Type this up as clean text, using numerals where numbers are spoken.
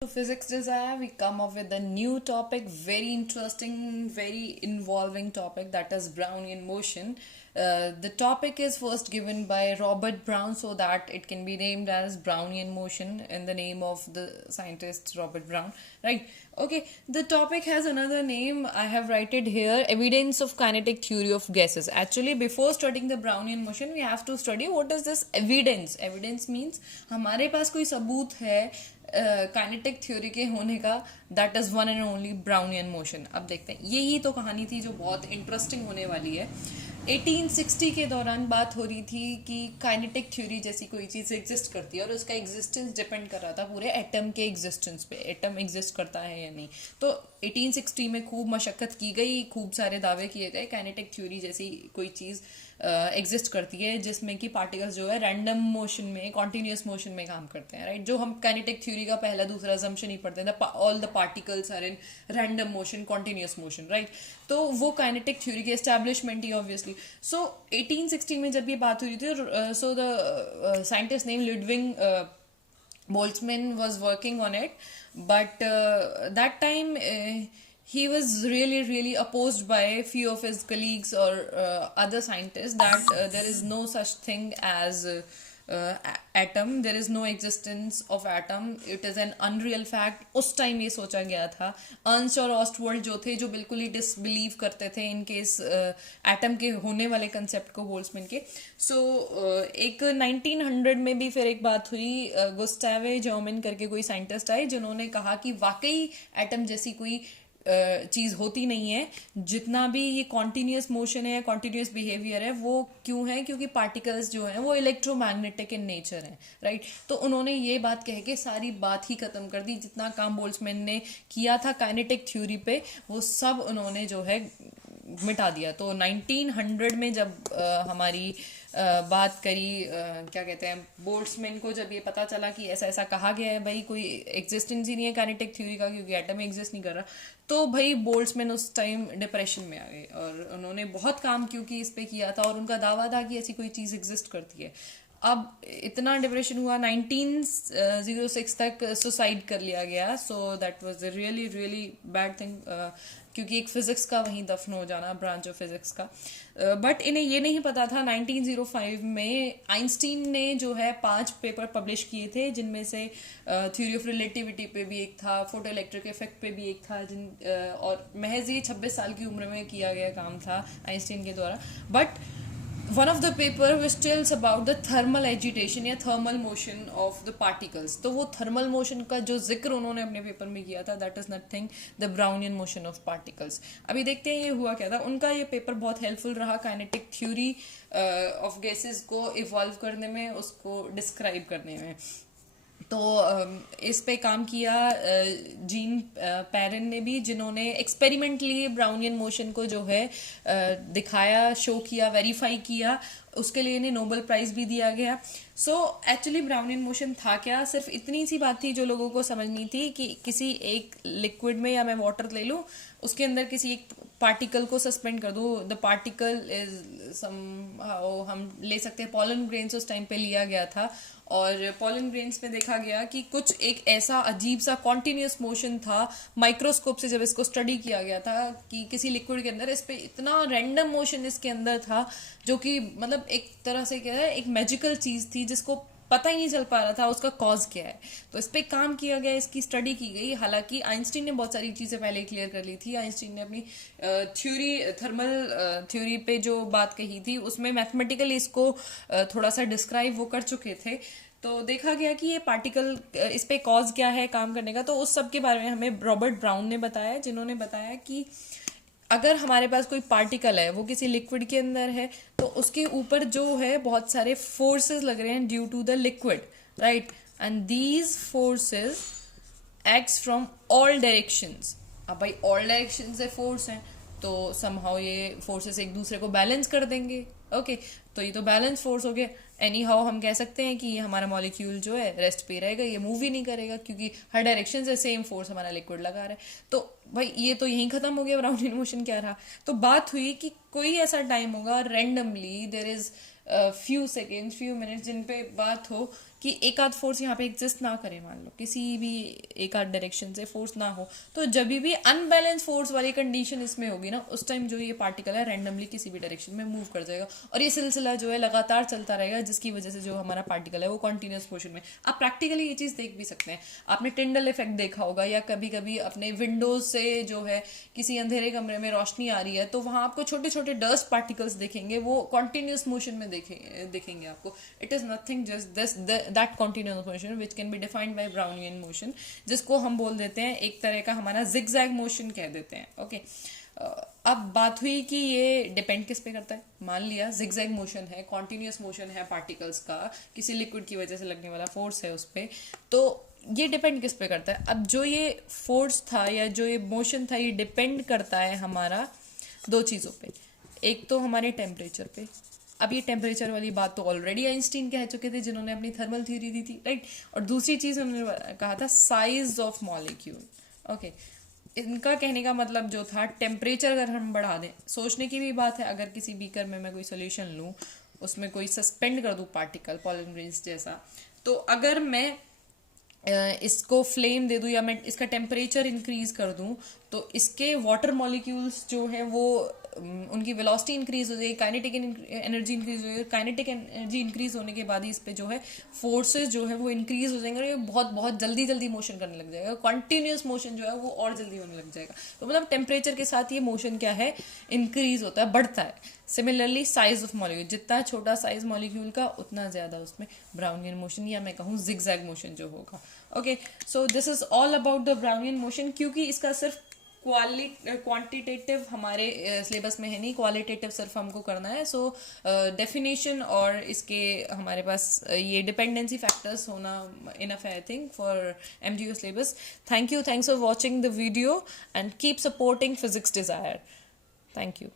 To Physics Desire, we come up with a new topic, very interesting, very involving topic, that is Brownian motion. The topic is first given by Robert Brown so that it can be named as Brownian motion in the name of the scientist Robert Brown, right? Okay, the topic has another name. I have written here, evidence of kinetic theory of gases. Actually, before studying the Brownian motion, we have to study what is this evidence. Evidence means हमारे पास कोई सबूत है kinetic theory के होने का, that is one and only Brownian motion. अब देखते हैं, यही तो कहानी थी जो बहुत इंटरेस्टिंग होने वाली है. 1860 के दौरान बात हो रही थी कि काइनेटिक थ्योरी जैसी कोई चीज़ एग्जिस्ट करती है और उसका एग्जिस्टेंस डिपेंड कर रहा था पूरे एटम के एग्जिस्टेंस पे, एटम एग्जिस्ट करता है या नहीं. तो 1860 में खूब मशक्क़त की गई, खूब सारे दावे किए गए काइनेटिक थ्योरी जैसी कोई चीज़ एग्जिस्ट करती है जिसमें कि पार्टिकल्स जो है रैंडम मोशन में, कॉन्टिन्यूस मोशन में काम करते हैं, राइट. जो हम काइनेटिक थ्योरी का पहला दूसरा असम्पशन ही पढ़ते हैं, all the particles are in random motion, continuous motion, right. तो वो काइनेटिक थ्योरी की एस्टैब्लिशमेंट ही ऑब्वियसली. सो 1860 में जब ये बात हुई थी, so the scientist name Ludwig Boltzmann was working on it, but that time he was really opposed by a few of his colleagues or other scientists that there is no such thing as atom, there is no existence of atom, it is an unreal fact. उस time ये सोचा गया था. Ernst और ऑस्टवर्ल्ड जो थे, जो बिल्कुल ही डिसबिलीव करते थे इन केस एटम के होने वाले कंसेप्ट को, बोल्ट्जमैन के. सो एक 1900 में भी फिर एक बात हुई, गुस्तावे जर्मन करके कोई साइंटिस्ट आए जिन्होंने कहा कि वाकई एटम जैसी कोई चीज़ होती नहीं है. जितना भी ये कॉन्टिन्यूस मोशन है, कॉन्टिन्यूस बिहेवियर है, वो क्यों है? क्योंकि पार्टिकल्स जो हैं वो इलेक्ट्रोमैग्नेटिक इन नेचर हैं, राइट. तो उन्होंने ये बात कह के सारी बात ही खत्म कर दी. जितना काम बोल्ट्जमैन ने किया था काइनेटिक थ्योरी पे, वो सब उन्होंने जो है मिटा दिया. तो 1900 में जब हमारी बात करी, क्या कहते हैं, बोल्ट्जमैन को जब ये पता चला कि ऐसा ऐसा कहा गया है, भाई कोई एग्जिस्टेंस ही नहीं है काइनेटिक थ्योरी का क्योंकि एटम एग्जिस्ट नहीं कर रहा, तो भाई बोल्ट्जमैन उस टाइम डिप्रेशन में आ गए. और उन्होंने बहुत काम क्योंकि इस पे किया था और उनका दावा था कि ऐसी कोई चीज़ एग्जिस्ट करती है. अब इतना डिप्रेशन हुआ, 1906 तक सुसाइड कर लिया गया. So that was really bad thing, क्योंकि एक फिजिक्स का वहीं दफन हो जाना, ब्रांच ऑफ फिजिक्स का. बट इन्हें ये नहीं पता था 1905 में आइंस्टीन ने जो है 5 पेपर पब्लिश किए थे, जिनमें से थ्योरी ऑफ रिलेटिविटी पे भी एक था, फोटो इलेक्ट्रिक इफेक्ट पे भी एक था, और महज ये 26 साल की उम्र में किया गया काम था आइंस्टीन के द्वारा. But one of the paper which tells about the thermal agitation या thermal motion of the particles. तो वो थर्मल मोशन का जो जिक्र उन्होंने अपने पेपर में किया था, that is nothing the Brownian motion of particles. अभी देखते हैं ये हुआ क्या था. उनका ये पेपर बहुत हेल्पफुल रहा काइनेटिक थ्योरी ऑफ गैसेस को इवॉल्व करने में, उसको डिस्क्राइब करने में. तो इस पे काम किया जीन पैरन ने भी, जिन्होंने एक्सपेरिमेंटली ब्राउनियन मोशन को जो है दिखाया, शो किया, वेरीफाई किया. उसके लिए इन्हें नोबेल प्राइज भी दिया गया. सो एक्चुअली ब्राउनियन मोशन था क्या? सिर्फ इतनी सी बात थी जो लोगों को समझनी थी कि किसी एक लिक्विड में, या मैं वाटर ले लूँ, उसके अंदर किसी एक पार्टिकल को सस्पेंड कर दूँ. द पार्टिकल इज सम, हम ले सकते हैं पॉलन ग्रेन्स, उस टाइम पे लिया गया था. और पॉलन ग्रेन्स में देखा गया कि कुछ एक ऐसा अजीब सा कॉन्टिन्यूस मोशन था. माइक्रोस्कोप से जब इसको स्टडी किया गया था कि किसी लिक्विड के अंदर, इस पे इतना रैंडम मोशन इसके अंदर था जो कि मतलब एक तरह से क्या है, एक मैजिकल चीज़ थी जिसको पता ही नहीं चल पा रहा था उसका कॉज क्या है. तो इस पे काम किया गया, इसकी स्टडी की गई. हालांकि आइंस्टीन ने बहुत सारी चीज़ें पहले क्लियर कर ली थी. आइंस्टीन ने अपनी थ्योरी, थर्मल थ्योरी पे जो बात कही थी, उसमें मैथमेटिकली इसको थोड़ा सा डिस्क्राइब वो कर चुके थे. तो देखा गया कि ये पार्टिकल, इस पे कॉज क्या है काम करने का. तो उस सब के बारे में हमें रॉबर्ट ब्राउन ने बताया, जिन्होंने बताया कि अगर हमारे पास कोई पार्टिकल है, वो किसी लिक्विड के अंदर है, तो उसके ऊपर जो है बहुत सारे फोर्सेस लग रहे हैं due to the liquid, right. And these forces acts from all directions. अब भाई ऑल डायरेक्शन से फोर्स हैं, तो समहाउ ये फोर्सेस एक दूसरे को बैलेंस कर देंगे. ओके, तो ये तो बैलेंस फोर्स हो गया. एनी हाउ हम कह सकते हैं कि ये हमारा मॉलिक्यूल जो है रेस्ट पे रहेगा, ये मूव ही नहीं करेगा, क्योंकि हर डायरेक्शन से सेम फोर्स हमारा लिक्विड लगा रहा है. तो भाई ये तो यहीं खत्म हो गया, ब्राउनियन मोशन क्या रहा. तो बात हुई कि कोई ऐसा टाइम होगा randomly, there is few seconds, few minutes, जिन पे बात हो कि एक आध फोर्स यहाँ पे एग्जिस्ट ना करे, मान लो किसी भी एक आध डायरेक्शन से फोर्स ना हो, तो जब भी अनबैलेंस फोर्स वाली कंडीशन इसमें होगी ना, उस टाइम जो ये पार्टिकल है रैंडमली किसी भी डायरेक्शन में मूव कर जाएगा, और ये सिलसिला जो है लगातार चलता रहेगा, जिसकी वजह से जो हमारा पार्टिकल है वो कॉन्टिन्यूस मोशन में। आप प्रैक्टिकली ये चीज़ देख भी सकते हैं, आपने टिंडल इफेक्ट देखा होगा, या कभी कभी अपने विंडोज से जो है किसी अंधेरे कमरे में रोशनी आ रही है तो वहाँ आपको छोटे छोटे डस्ट पार्टिकल्स दिखेंगे, वो कॉन्टिन्यूस मोशन में दिखेंगे आपको। It is nothing just this that continuous motion which can be defined by Brownian motion, जिसको हम बोल देते हैं एक तरह का हमारा जिगजैग मोशन कह देते हैं। ओके, अब बात हुई कि ये डिपेंड किस पे करता है। मान लिया जिगजैग मोशन है, कॉन्टिन्यूस मोशन है पार्टिकल्स का, किसी लिक्विड की वजह से लगने वाला फोर्स है उस पर, तो ये डिपेंड किस पे करता है। अब जो ये फोर्स था या जो ये मोशन था, ये डिपेंड करता है हमारा दो चीज़ों पे। एक तो हमारे टेम्परेचर पे। अब ये टेम्परेचर वाली बात तो ऑलरेडी आइंस्टीन कह चुके थे जिन्होंने अपनी थर्मल थ्योरी दी थी, राइट। और दूसरी चीज़ उन्होंने कहा था साइज ऑफ मॉलिक्यूल। ओके, इनका कहने का मतलब जो था, टेम्परेचर अगर हम बढ़ा दें, सोचने की भी बात है, अगर किसी बीकर में मैं कोई सोल्यूशन लूँ, उसमें कोई सस्पेंड कर दूँ पार्टिकल पॉलन ग्रेन्स जैसा, तो अगर मैं इसको फ्लेम दे दूँ या मैं इसका टेम्परेचर इंक्रीज कर दूँ, तो इसके वाटर मॉलिक्यूल्स जो है वो उनकी वेलोसिटी इंक्रीज हो जाएगी, काइनेटिक एनर्जी इंक्रीज हो जाएगी। काइनेटिक एनर्जी इंक्रीज होने के बाद ही इस पे जो है फोर्सेस जो है वो इंक्रीज हो जाएंगे, और ये बहुत बहुत जल्दी जल्दी मोशन करने लग जाएगा, कंटिन्यूस मोशन जो है वो और जल्दी होने लग जाएगा। तो मतलब टेम्परेचर के साथ ये मोशन क्या है, इंक्रीज होता है, बढ़ता है। सिमिलरली साइज ऑफ मॉलिक्यूल, जितना छोटा साइज मॉलिक्यूल का उतना ज़्यादा उसमें ब्राउनियन मोशन, या मैं कहूँ जिगजैग मोशन जो होगा। Okay, so this is all about the Brownian motion. क्योंकि इसका सिर्फ क्वांटिटेटिव हमारे सिलेबस में है नहीं, क्वालिटेटिव सिर्फ हमको करना है। सो डेफिनेशन और इसके हमारे पास ये डिपेंडेंसी फैक्टर्स होना इनफ है, I think, for MGO syllabus. Thanks for watching the video and keep supporting physics Dzire. Thank you.